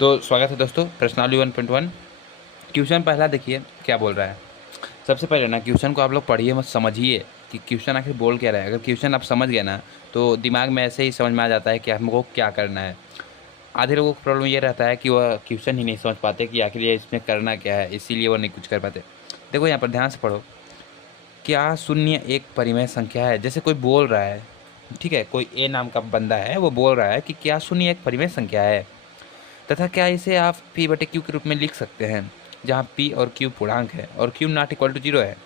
तो स्वागत है दोस्तों प्रश्नावली 1.1। क्वेश्चन पहला देखिए क्या बोल रहा है। सबसे पहले ना क्वेश्चन को आप लोग पढ़िए मत, समझिए कि क्वेश्चन आखिर बोल क्या रहा है। अगर क्वेश्चन आप समझ गए ना तो दिमाग में ऐसे ही समझ में आ जाता है कि हमको क्या करना है। आधे लोगों को प्रॉब्लम ये रहता है कि वह क्वेश्चन ही नहीं समझ पाते कि आखिर ये इसमें करना क्या है, इसीलिए वो नहीं कुछ कर पाते। देखो यहाँ पर ध्यान से पढ़ो। क्या शून्य एक परिमेय संख्या है? जैसे कोई बोल रहा है, ठीक है, कोई ए नाम का बंदा है, वो बोल रहा है कि क्या शून्य एक परिमेय संख्या है तथा क्या इसे आप पी बटे क्यू के रूप में लिख सकते हैं, जहाँ पी और क्यू पूर्णांक है और Q not equal to zero है।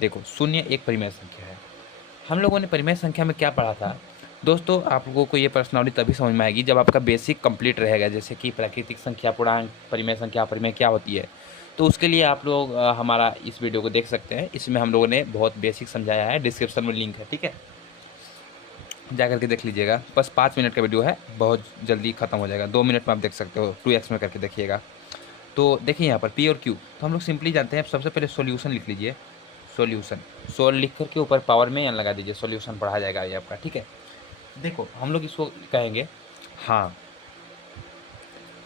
देखो शून्य एक परिमेय संख्या है। हम लोगों ने परिमेय संख्या में क्या पढ़ा था दोस्तों? आप लोगों को ये प्रश्नावली तभी समझ में आएगी जब आपका बेसिक कंप्लीट रहेगा, जैसे कि प्राकृतिक संख्या, पूर्णांक, परिमेय संख्या, परिमेय क्या होती है। तो उसके लिए आप लोग हमारा इस वीडियो को देख सकते हैं। इसमें हम लोगों ने बहुत बेसिक समझाया है, डिस्क्रिप्शन में लिंक है, ठीक है, जा करके देख लीजिएगा। बस 5 मिनट का वीडियो है, बहुत जल्दी खत्म हो जाएगा, 2 मिनट में आप देख सकते हो। 2x में करके देखिएगा। तो देखिए यहाँ पर पी और क्यू तो हम लोग सिंपली जानते हैं। सबसे पहले सॉल्यूशन लिख लीजिए। सॉल्यूशन सोल लिख करके ऊपर पावर में एन लगा दीजिए, सॉल्यूशन पढ़ा जाएगा ये आपका, ठीक है। देखो हम लोग इसको कहेंगे, हाँ,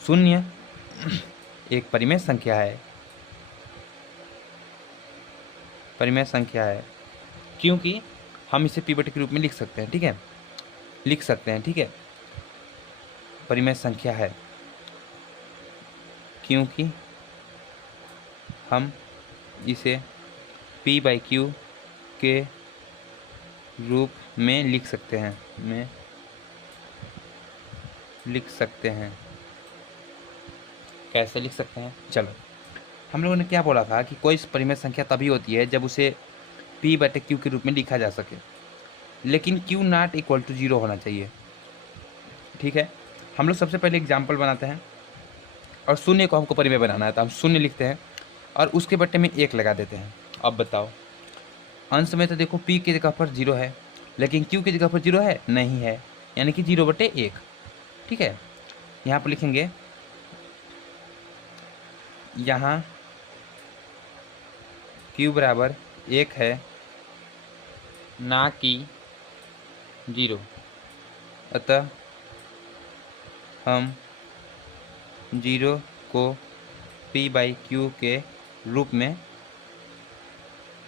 शून्य एक परिमेय संख्या है, परिमेय संख्या है, क्योंकि हम इसे पी बटे के रूप में लिख सकते हैं, ठीक है, लिख सकते हैं, ठीक है। परिमेय संख्या है क्योंकि हम इसे पी बाई क्यू के रूप में लिख सकते हैं, में लिख सकते हैं। कैसे लिख सकते हैं? चलो, हम लोगों ने क्या बोला था कि कोई परिमेय संख्या तभी होती है जब उसे पी बटे क्यू के रूप में लिखा जा सके, लेकिन Q not equal to zero होना चाहिए, ठीक है। हम लोग सबसे पहले एग्जाम्पल बनाते हैं और शून्य को हमको परिमेय बनाना है, तो हम शून्य लिखते हैं और उसके बट्टे में एक लगा देते हैं। अब बताओ, अंश में तो देखो पी की जगह पर जीरो है, लेकिन क्यू की जगह पर जीरो है नहीं है, यानी कि जीरो बटे एक, ठीक है। यहाँ पर लिखेंगे, यहाँ क्यू बराबर एक है, ना कि जीरो, अतः हम जीरो को पी बाई क्यू के रूप में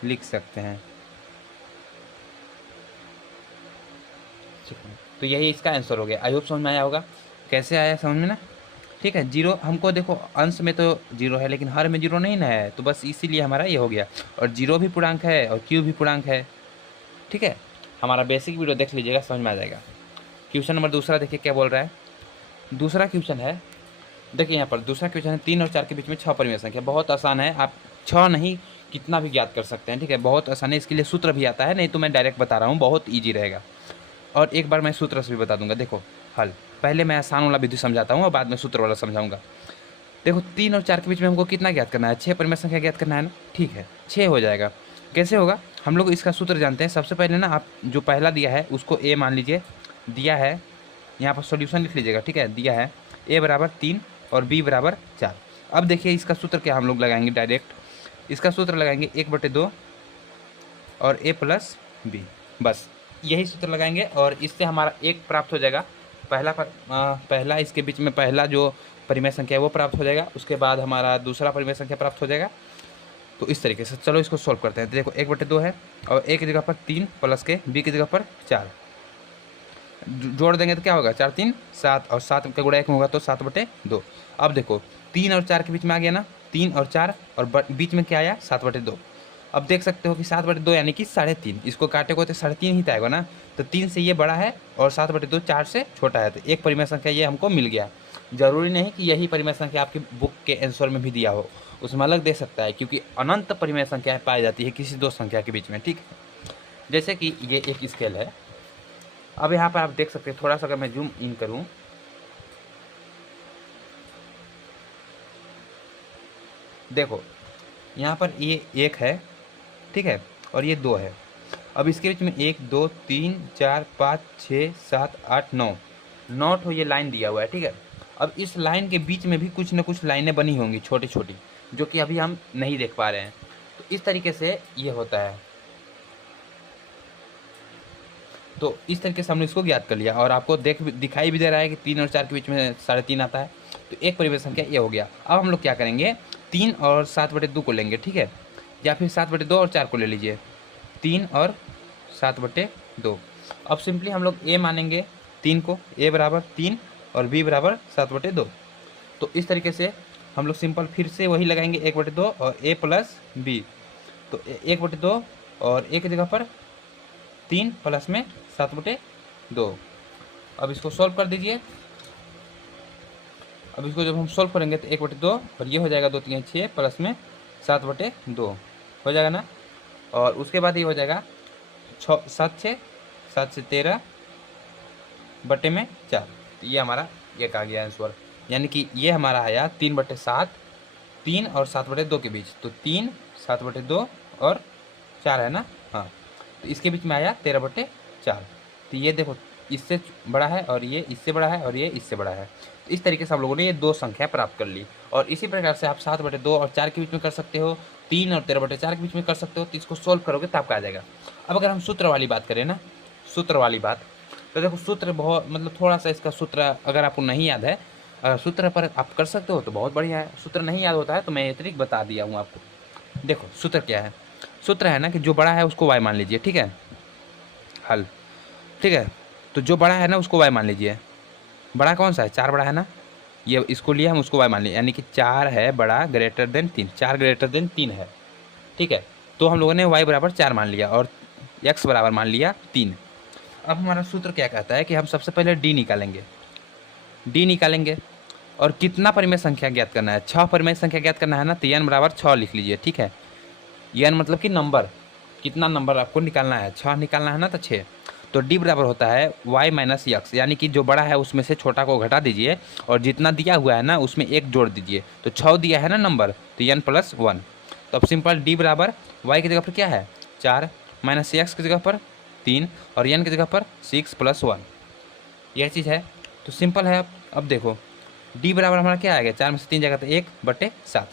लिख सकते हैं। तो यही इसका आंसर हो गया। आई होप समझ में आया होगा। कैसे आया समझ में ना? ठीक है। जीरो हमको देखो अंश में तो जीरो है, लेकिन हर में जीरो नहीं ना है, तो बस इसीलिए हमारा ये हो गया। और जीरो भी पूर्णांक है और क्यू भी पूर्णांक है, ठीक है। हमारा बेसिक वीडियो देख लीजिएगा, समझ में आ जाएगा। क्वेश्चन नंबर दूसरा देखिए क्या बोल रहा है। दूसरा क्वेश्चन है, देखिए यहाँ पर दूसरा क्वेश्चन है, 3 और 4 के बीच में 6 परिमेय संख्या। बहुत आसान है, आप 6 नहीं कितना भी ज्ञात कर सकते हैं, ठीक है। बहुत आसान है, इसके लिए सूत्र भी आता है, नहीं तो मैं डायरेक्ट बता रहा हूँ, बहुत ईजी रहेगा। और एक बार मैं सूत्र से भी बता दूंगा। देखो हल, पहले मैं आसान वाला विधि समझाता हूँ और बाद में सूत्र वाला समझाऊंगा। देखो 3 और 4 के बीच में हमको कितना ज्ञात करना है? 6 परिमेय संख्या ज्ञात करना है ना, ठीक है, 6 हो जाएगा। कैसे होगा? हम लोग इसका सूत्र जानते हैं। सबसे पहले ना आप जो पहला दिया है उसको ए मान लीजिए, दिया है, यहाँ पर सॉल्यूशन लिख लीजिएगा, ठीक है। दिया है ए बराबर 3 और बी बराबर 4। अब देखिए इसका सूत्र क्या हम लोग लगाएंगे, डायरेक्ट इसका सूत्र लगाएंगे 1/2 और ए प्लस बी, बस यही सूत्र लगाएंगे और इससे हमारा एक प्राप्त हो जाएगा। पहला इसके बीच में पहला जो परिमेय संख्या है वो प्राप्त हो जाएगा, उसके बाद हमारा दूसरा परिमेय संख्या प्राप्त हो जाएगा। तो इस तरीके से चलो इसको सॉल्व करते हैं। तो देखो 1/2 है और ए की जगह पर 3 प्लस के बी की जगह पर 4 जोड़ देंगे तो क्या होगा, 4 3 7 और 7 का गुणा 1 में होगा तो 7/2। अब देखो 3 और 4 के बीच में आ गया ना, 3 और 4 और बीच में क्या आया, 7/2। अब देख सकते हो कि 7/2 यानी कि 3.5, इसको काटे को तो 3.5 ही तो आएगा ना। तो 3 से ये बड़ा है और 7/2 4 से छोटा है, तो एक परिमेय संख्या ये हमको मिल गया। जरूरी नहीं कि यही परिमेय संख्या आपकी बुक के आंसर में भी दिया हो, उसमें अलग दे सकता है, क्योंकि अनंत परिमेय संख्या पाई जाती है किसी दो संख्या के बीच में, ठीक है। जैसे कि ये एक स्केल है। अब यहाँ पर आप देख सकते हैं, थोड़ा सा अगर मैं जूम इन करूँ, देखो यहाँ पर ये 1 है, ठीक है, और ये 2 है। अब इसके बीच में 1 2 3 4 5 6 7 8 9 9 ठो ये लाइन दिया हुआ है, ठीक है। अब इस लाइन के बीच में भी कुछ न कुछ लाइनें बनी होंगी छोटी छोटी, जो कि अभी हम नहीं देख पा रहे हैं। तो इस तरीके से ये होता है। तो इस तरीके से हमने इसको ज्ञात कर लिया और आपको दिखाई भी दे रहा है कि 3 और 4 के बीच में 3.5 आता है। तो एक परिमेय संख्या ये हो गया। अब हम लोग क्या करेंगे, 3 और 7/2 को लेंगे, ठीक है, या फिर 7/2 और 4 को ले लीजिए, 3 और 7/2। अब सिंपली हम लोग ए मानेंगे 3 को, ए बराबर 3 और बी बराबर 7/2। तो इस तरीके से हम लोग सिंपल फिर से वही लगाएंगे 1/2 और ए प्लस बी। तो 1/2 और ए की जगह पर 3 प्लस में 7/2। अब इसको सॉल्व कर दीजिए। अब इसको जब हम सॉल्व करेंगे तो 1/2 और ये हो जाएगा 2 3 6 प्लस में 7/2 हो जाएगा ना। और उसके बाद ये हो जाएगा 7 से 13 बटे में 4। तो ये हमारा एक आ गया आंसर, यानी कि ये हमारा आया 3/7, 3 और 7/2 के बीच। तो 3 7/2 और 4 है ना, हाँ, तो इसके बीच में आया 13/4। तो ये देखो इससे बड़ा है और ये इससे बड़ा है और ये इससे बड़ा है। तो इस तरीके से हम लोगों ने ये दो संख्या प्राप्त कर ली। और इसी प्रकार से आप 7/2 और 4 के बीच में कर सकते हो, 3 और 13/4 के बीच में कर सकते हो। तो इसको सोल्व करोगे तो आपका आ जाएगा। अब अगर हम सूत्र वाली बात करें ना, सूत्र वाली बात, तो देखो सूत्र बहुत मतलब थोड़ा सा इसका सूत्र अगर आपको नहीं याद है, अगर सूत्र पर आप कर सकते हो तो बहुत बढ़िया है। सूत्र नहीं याद होता है तो मैं ये ट्रिक बता दिया हूँ आपको। देखो सूत्र क्या है, सूत्र है ना कि जो बड़ा है उसको y मान लीजिए, ठीक है, हल, ठीक है। तो जो बड़ा है ना उसको y मान लीजिए। बड़ा कौन सा है, 4 बड़ा है ना, ये इसको लिए हम उसको y मान लिए, यानी कि 4 है बड़ा ग्रेटर देन 3, 4 ग्रेटर देन 3 है, ठीक है। तो हम लोगों ने y बराबर 4 मान लिया और x बराबर मान लिया 3। अब हमारा सूत्र क्या कहता है कि हम सबसे पहले d निकालेंगे और कितना परिमेय संख्या ज्ञात करना है, 6 परिमेय संख्या ज्ञात करना है ना। तो n बराबर 6 लिख लीजिए, ठीक है। n मतलब कि नंबर, कितना नंबर आपको निकालना है, 6 निकालना है ना, तो 6। तो d बराबर होता है y माइनस x, यानी कि जो बड़ा है उसमें से छोटा को घटा दीजिए और जितना दिया हुआ है ना उसमें 1 जोड़ दीजिए। तो 6 दिया है ना नंबर, तो n + 1। तो अब सिंपल d बराबर y की जगह पर क्या है 4, माइनस x की जगह पर 3 और n की जगह पर 6 + 1, यह चीज़ है। तो सिंपल है। अब देखो d बराबर हमारा क्या आ गया, 4 में से 3 जाएगा तो 1/7,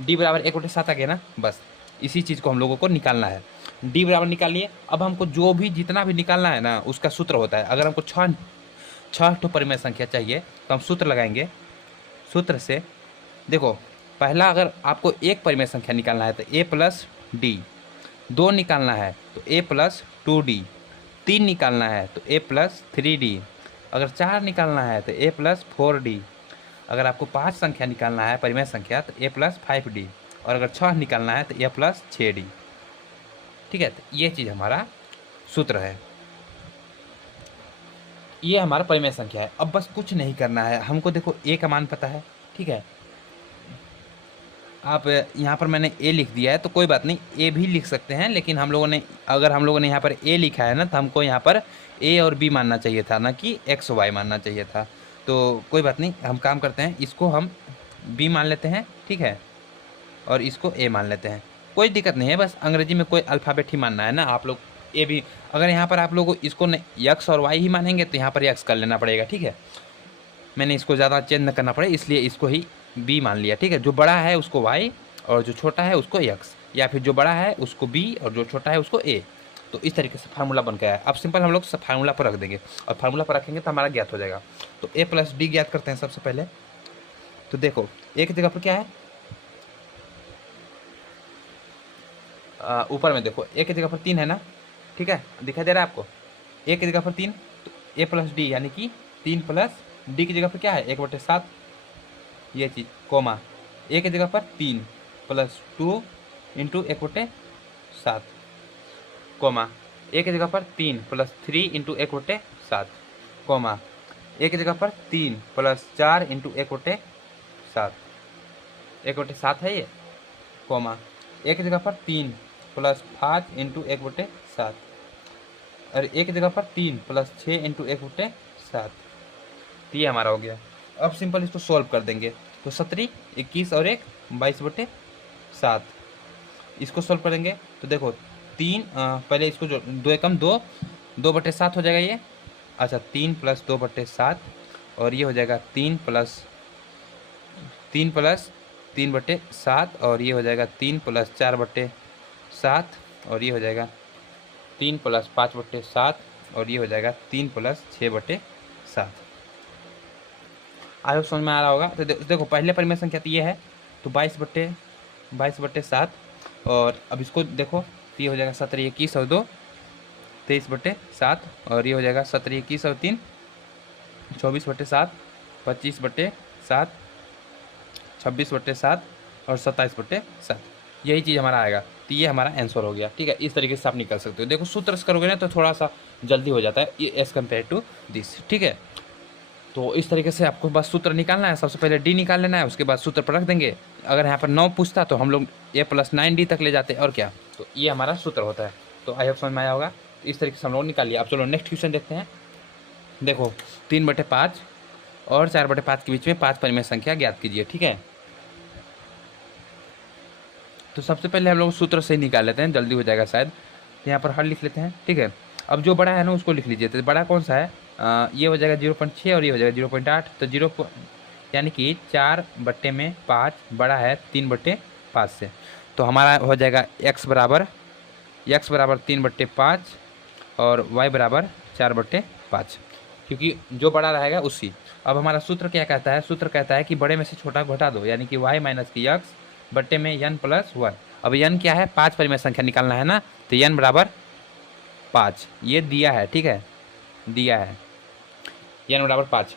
d बराबर 1/7 आ गया ना। बस इसी चीज़ को हम लोगों को निकालना है, d बराबर निकालिए। अब हमको जो भी जितना भी निकालना है ना उसका सूत्र होता है। अगर हमको 6 परिमेय संख्या चाहिए तो हम सूत्र लगाएंगे। सूत्र से देखो, पहला अगर आपको एक परिमेय संख्या निकालना है तो a + d, 2 निकालना है तो a + 2d, 3 निकालना है तो a + 3d, अगर 4 निकालना है तो a + 4d, अगर आपको 5 संख्या निकालना है परिमेय संख्या तो a + 5d, और अगर 6 निकालना है तो a + 6d, ठीक है। तो ये चीज़ हमारा सूत्र है, ये हमारा परिमेय संख्या है। अब बस कुछ नहीं करना है हमको, देखो a का मान पता है, ठीक है। आप यहाँ पर मैंने a लिख दिया है तो कोई बात नहीं, a भी लिख सकते हैं, लेकिन हम लोगों ने अगर हम लोगों ने यहाँ पर a लिखा है ना तो हमको यहाँ पर a और b मानना चाहिए था, ना कि x y मानना चाहिए था। तो कोई बात नहीं, हम काम करते हैं, इसको हम b मान लेते हैं, ठीक है, और इसको a मान लेते हैं, कोई दिक्कत नहीं है। बस अंग्रेजी में कोई अल्फ़ाबेट ही मानना है ना आप लोग, a भी। अगर यहाँ पर आप लोग इसको x और y ही मानेंगे तो यहाँ पर x कर लेना पड़ेगा, ठीक है। मैंने इसको ज़्यादा चेंज न करना पड़े इसलिए इसको ही b मान लिया, ठीक है। जो बड़ा है उसको y और जो छोटा है उसको x, या फिर जो बड़ा है उसको b और जो छोटा है उसको a। तो इस तरीके से फार्मूला बन गया है। अब सिंपल हम लोग फार्मूला पर रख देंगे और फार्मूला पर रखेंगे तो हमारा ज्ञात हो जाएगा। तो a + d ज्ञात करते हैं सबसे पहले। तो देखो a की जगह पर क्या है, ऊपर में देखो a की जगह पर 3 है ना, ठीक है, दिखाई दे रहा है आपको, a की जगह पर 3, तो a + d यानी कि 3 + d की जगह पर क्या है 1/7, ये चीज़, कोमा a की जगह पर 3 + 2 × 1/7, कोमा a की जगह पर 3 + 3 × 1/7, कोमा a की जगह पर 3 + 4 × 1/7, 1/7 है ये, कोमा a की जगह पर 3 + 5 × 1/7, और a की जगह पर 3 + 6 × 1/7। तो ये हमारा हो गया। अब सिंपल इसको सॉल्व कर देंगे। तो 17, 21 और 1 22/7, इसको सॉल्व करेंगे तो देखो 3 पहले इसको जो 2 एकम 2, 2/7 हो जाएगा ये। अच्छा 3 + 2/7 और ये हो जाएगा 3 + 3/7 और ये हो जाएगा 3 + 4/7 और ये हो जाएगा 3 + 5/7 और ये हो जाएगा 3 + 6/7। आगे समझ में आ रहा होगा। तो देखो पहले परिमेय संख्या तो ये है, तो 22/7। और अब इसको देखो तो ये हो जाएगा 17 21 और 2 23/7। और ये हो जाएगा 17 21 और 3 24/7, 25/7, 26/7 और 27/7। यही चीज़ हमारा आएगा। तो ये हमारा आंसर हो गया। ठीक है, इस तरीके से आप निकल सकते हो। देखो सूत्र से करोगे ना तो थोड़ा सा जल्दी हो जाता है ये एज़ कम्पेयर टू दिस। ठीक है, तो इस तरीके से आपको बस सूत्र निकालना है। सबसे पहले डी निकाल लेना है, उसके बाद सूत्र पर रख देंगे। अगर यहाँ पर 9 पूछता तो हम लोग a + 9d तक ले जाते और क्या। तो ये हमारा सूत्र होता है। तो आई होप समझ में आया होगा। तो इस तरीके से हम लोग निकाल लिया। अब चलो नेक्स्ट क्वेश्चन देखते हैं। देखो 3/5 और 4/5 के बीच में 5 परिमेय संख्या ज्ञात कीजिए। ठीक है, तो सबसे पहले हम लोग सूत्र से ही निकाल लेते हैं, जल्दी हो जाएगा शायद। तो यहाँ पर हल लिख लेते हैं। ठीक है, अब जो बड़ा है ना उसको लिख लीजिए। तो बड़ा कौन सा है, ये हो जाएगा 0.6 और ये हो जाएगा 0.8। तो यानी कि 4/5 बड़ा है 3/5 से। तो हमारा हो जाएगा x बराबर 3/5 और y बराबर 4/5, क्योंकि जो बड़ा रहेगा उसी। अब हमारा सूत्र क्या कहता है, सूत्र कहता है कि बड़े में से छोटा घटा दो, यानी कि y - x बट्टे में n + 1। अब n क्या है, 5 परिमेय संख्या निकालना है ना, तो n बराबर 5 ये दिया है। ठीक है, दिया है n बराबर 5।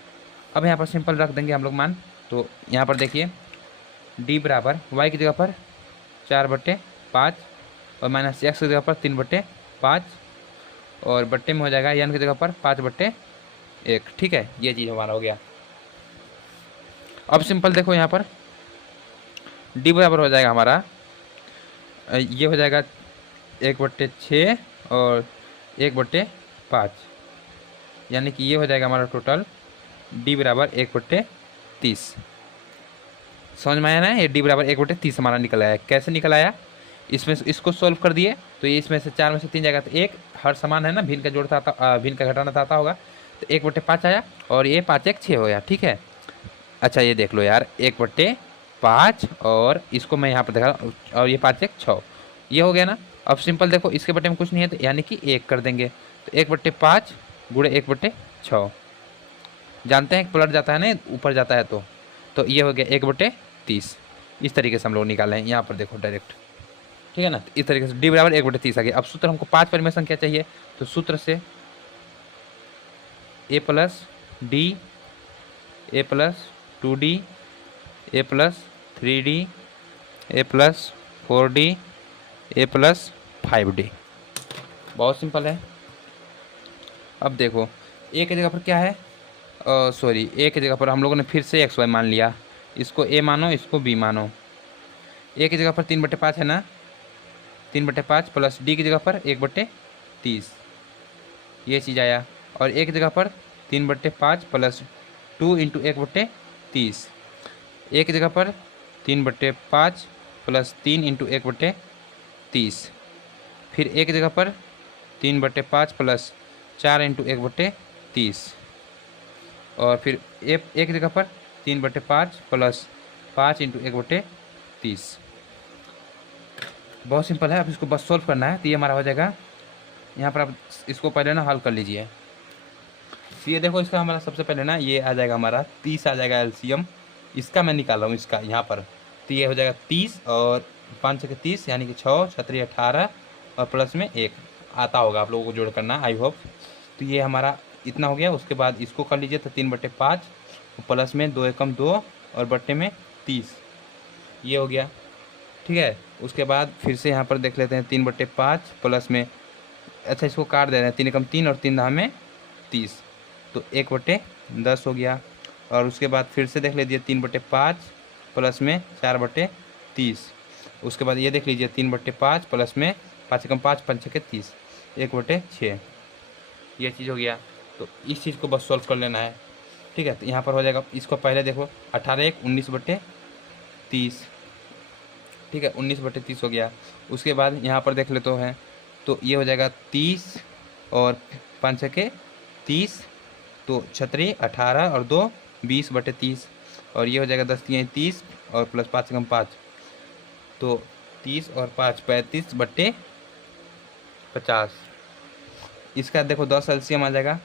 अब यहाँ पर सिंपल रख देंगे हम लोग मान। तो यहाँ पर देखिए d बराबर y की जगह पर 4/5 और -x की जगह पर 3/5 और बट्टे में हो जाएगा n की जगह पर 5/1। ठीक है, ये चीज़ हमारा हो गया। अब सिंपल देखो यहाँ पर d बराबर हो जाएगा हमारा, ये हो जाएगा 1/6 और 1/5, यानी कि ये हो जाएगा हमारा टोटल d बराबर 1/30। समझ में आया ना, ये d बराबर 1/30 हमारा निकल आया। कैसे निकल आया, इसमें से इसको सॉल्व कर दिए तो ये इसमें से 4 में से 3 जाएगा तो 1 हर समान है ना, भिन्न का जोड़ता आता, भिन्न का घटाना आता होगा। तो 1/5 आया और ये 5 1 6 हो गया। ठीक है, अच्छा ये देख लो यार, 1/5 और इसको मैं यहाँ पर देखा और ये 5 1 6 ये हो गया ना। अब सिंपल देखो इसके बटे में कुछ नहीं है, तो यानी कि 1 कर देंगे। तो 1/5 गुणे 1/6, जानते हैं पलट जाता है ना ऊपर जाता है। तो ये हो गया 1/30। इस तरीके से हम लोग निकाले हैं यहाँ पर देखो डायरेक्ट। ठीक है ना, तो इस तरीके से d बराबर 1/30 आ गया। अब सूत्र हमको 5 परिमेय संख्या चाहिए, तो सूत्र से a + d, a + 2d, a + 3d, a + 4d, a + 5d। बहुत सिंपल है। अब देखो a की जगह पर क्या है, सॉरी a की जगह पर हम लोगों ने फिर से xy मान लिया। इसको a मानो, इसको b मानो। a की जगह पर 3/5 है ना, 3/5 प्लस d की जगह पर 1/30 ये चीज़ आया। और a की जगह पर 3/5 प्लस 2 × 1/30, a की जगह पर 3/5 प्लस 3 × 1/30, फिर a की जगह पर 3/5 प्लस 4 × 1/30 और फिर a की जगह पर 3/5 प्लस 5 × 1/30। बहुत सिंपल है, अब इसको बस सोल्व करना है। तो ये हमारा हो जाएगा। यहाँ पर आप इसको पहले ना हल कर लीजिए। ये देखो इसका हमारा सबसे पहले ना ये आ जाएगा हमारा 30 आ जाएगा एलसीएम। इसका मैं निकाल रहा हूँ इसका यहाँ पर। तो ये हो जाएगा 30 और 5 6 30 यानी कि 6 6 18 और प्लस में 1 आता होगा, आप लोगों को जोड़ करना आई होप। तो ये हमारा इतना हो गया। उसके बाद इसको कर लीजिए, तो 3/5 प्लस में 2 एकम 2 और बट्टे में 30 ये हो गया। ठीक है, उसके बाद फिर से यहाँ पर देख लेते हैं 3/5 प्लस में, अच्छा इसको काट दे रहे हैं, 3 एकम 3 और 3 में 30, तो 1/10 हो गया। और उसके बाद फिर से देख लीजिए 3/5 प्लस में 4/30, उसके बाद ये देख लीजिए 3/5 प्लस में 5 एकम 5 5 6 30 1/6 ये चीज़ हो गया। तो इस चीज़ को बस सॉल्व कर लेना है। ठीक है, तो यहाँ पर हो जाएगा। इसको पहले देखो 18 1 19/30, ठीक है 19/30 हो गया। उसके बाद यहाँ पर देख ले तो है, तो ये हो जाएगा 30 और 5 6 30, तो 6 18 और 2 20/30 और ये हो जाएगा 10 3 30 और प्लस 5 कम 5, तो 30 और 5 35/50 इसका देखो 10 एलसीएम आ जाएगा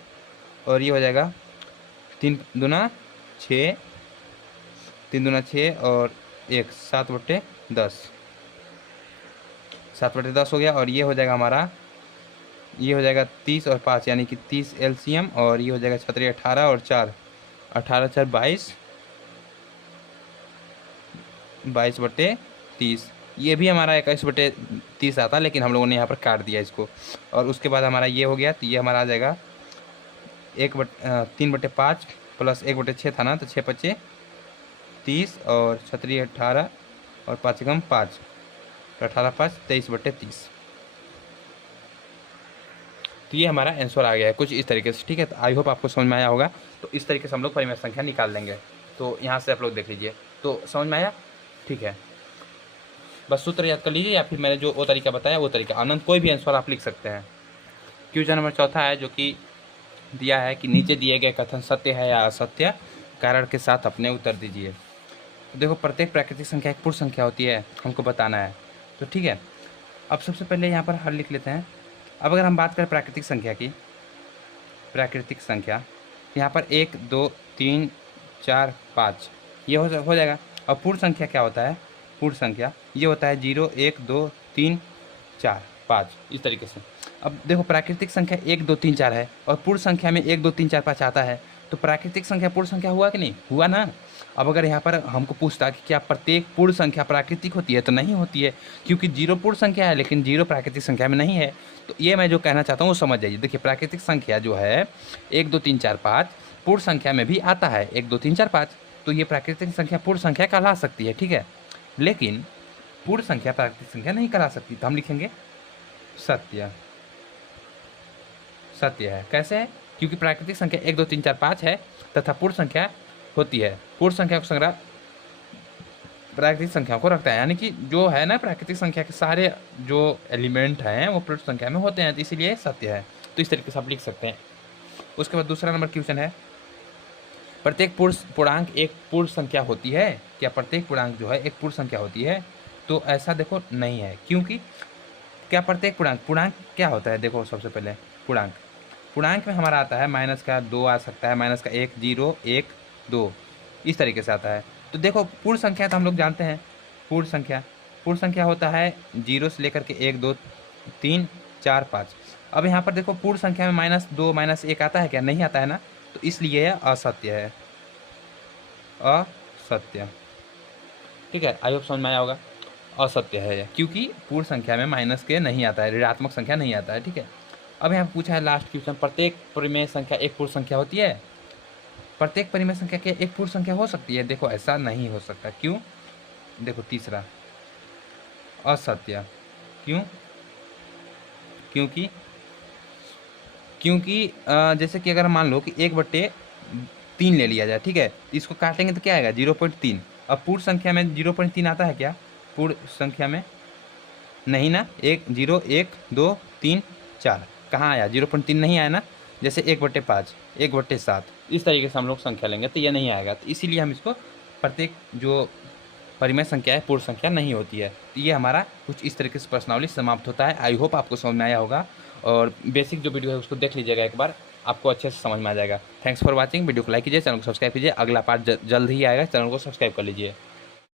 और ये हो जाएगा 3×6, 3×6 और 1 7/10, 7/10 हो गया। और ये हो जाएगा हमारा, ये हो जाएगा 30 और 5 यानी कि 30 एलसीएम। और ये हो जाएगा 6×3 18 और 4 18 4 22, 22/30। ये भी हमारा 21/30 आता, लेकिन हम लोगों ने यहाँ पर काट दिया इसको। और उसके बाद हमारा ये हो गया, तो ये हमारा आ जाएगा 3/5 प्लस 1/6 था ना, तो 6×5 = 30 और 6×3 18 और 5×5 तो 18 5 23/30। तो ये हमारा आंसर आ गया है कुछ इस तरीके से, ठीक है। तो आई होप आपको समझ में आया होगा। तो इस तरीके से हम लोग परिमेय संख्या निकाल लेंगे। तो यहाँ से आप लोग देख लीजिए, तो समझ में आया, ठीक है। बस सूत्र याद कर लीजिए, या फिर मैंने जो वो तरीका बताया वो तरीका, अनंत कोई भी आंसर आप लिख सकते हैं। क्वेश्चन नंबर 4 है, जो कि दिया है कि नीचे दिए गए कथन सत्य है या असत्य, कारण के साथ अपने उत्तर दीजिए। तो देखो, प्रत्येक प्राकृतिक संख्या एक पूर्ण संख्या होती है, हमको बताना है। तो ठीक है, अब सबसे पहले यहाँ पर हल लिख लेते हैं। अब अगर हम बात करें प्राकृतिक संख्या की, प्राकृतिक संख्या यहाँ पर 1 2 3 4 5 ये हो जाएगा। और पूर्ण संख्या क्या होता है? पूर्ण संख्या ये होता है 0 1 2 3 4 5, इस तरीके से। अब देखो, प्राकृतिक संख्या 1 2 3 4 है और पूर्ण संख्या में 1 2 3 4 5 आता है, तो प्राकृतिक संख्या पूर्ण संख्या हुआ कि नहीं हुआ ना। अब अगर यहाँ पर हमको पूछता कि क्या प्रत्येक पूर्ण संख्या प्राकृतिक होती है, तो नहीं होती है, क्योंकि 0 पूर्ण संख्या है लेकिन 0 प्राकृतिक संख्या में नहीं है। तो ये मैं जो कहना चाहता हूँ वो समझ जाइए। देखिए, प्राकृतिक संख्या जो है 1 2 3 4 5 पूर्ण संख्या में भी आता है, 1 2 3 4 5, तो ये प्राकृतिक संख्या पूर्ण संख्या कहला सकती है, ठीक है। लेकिन पूर्ण संख्या प्राकृतिक संख्या नहीं कहला सकती, तो हम लिखेंगे सत्य। सत्य है, कैसे है? क्योंकि प्राकृतिक संख्या 1 2 3 4 5 है तथा पूर्ण संख्या होती है। पूर्ण संख्या को संग्रह प्राकृतिक संख्या को रखता है, यानी कि जो है ना, प्राकृतिक संख्या के सारे जो एलिमेंट हैं वो पूर्ण संख्या में होते हैं, तो इसीलिए सत्य है। तो इस तरीके से आप लिख सकते हैं। उसके बाद दूसरा नंबर क्वेश्चन है, प्रत्येक पूर्णांक एक पूर्ण संख्या होती है क्या? प्रत्येक पूर्णांक जो है एक पूर्ण संख्या होती है? तो ऐसा देखो नहीं है, क्योंकि क्या प्रत्येक पूर्णांक क्या होता है? देखो, सबसे पहले पूर्णांक में हमारा आता है माइनस का 2 आ सकता है, माइनस का 1 0 1 2, इस तरीके से आता है। तो देखो, पूर्ण संख्या तो हम लोग जानते हैं, पूर्ण संख्या होता है 0 से लेकर के 1 2 3 4 5। अब यहाँ पर देखो, पूर्ण संख्या में -2 -1 आता है क्या? नहीं आता है ना, तो इसलिए यह असत्य है, असत्य, ठीक है। आई होप समझ में आया होगा। असत्य है क्योंकि पूर्ण संख्या में माइनस के नहीं आता है, ऋणात्मक संख्या नहीं आता है, ठीक है। अब यहाँ पूछा है लास्ट क्वेश्चन, प्रत्येक परिमेय संख्या एक पूर्ण संख्या होती है? प्रत्येक परिमेय संख्या के एक पूर्ण संख्या हो सकती है? देखो, ऐसा नहीं हो सकता। क्यों? देखो, तीसरा असत्य। क्यों? क्योंकि जैसे कि अगर मान लो कि 1/3 ले लिया जाए, ठीक है, तो इसको काटेंगे तो क्या आएगा? 0.3। अब पूर्ण संख्या में 0.3 आता है क्या? पूर्ण संख्या में नहीं ना। 1 0 1 2 3 4 कहाँ आया? 0.3 नहीं आया ना। जैसे 1/5 1/7 इस तरीके से हम लोग संख्या लेंगे तो ये नहीं आएगा, तो इसीलिए हम इसको प्रत्येक जो परिमेय संख्या है पूर्ण संख्या नहीं होती है। तो ये हमारा कुछ इस तरीके से प्रश्नावली समाप्त होता है। आई होप आपको समझ में आया होगा, और बेसिक जो वीडियो है उसको देख लीजिएगा एक बार, आपको अच्छे से समझ में आ जाएगा। Thanks for watching. वीडियो को लाइक कीजिए, चैनल को सब्सक्राइब कीजिए। अगला पार्ट जल्द ही आएगा, चैनल को सब्सक्राइब कर लीजिए।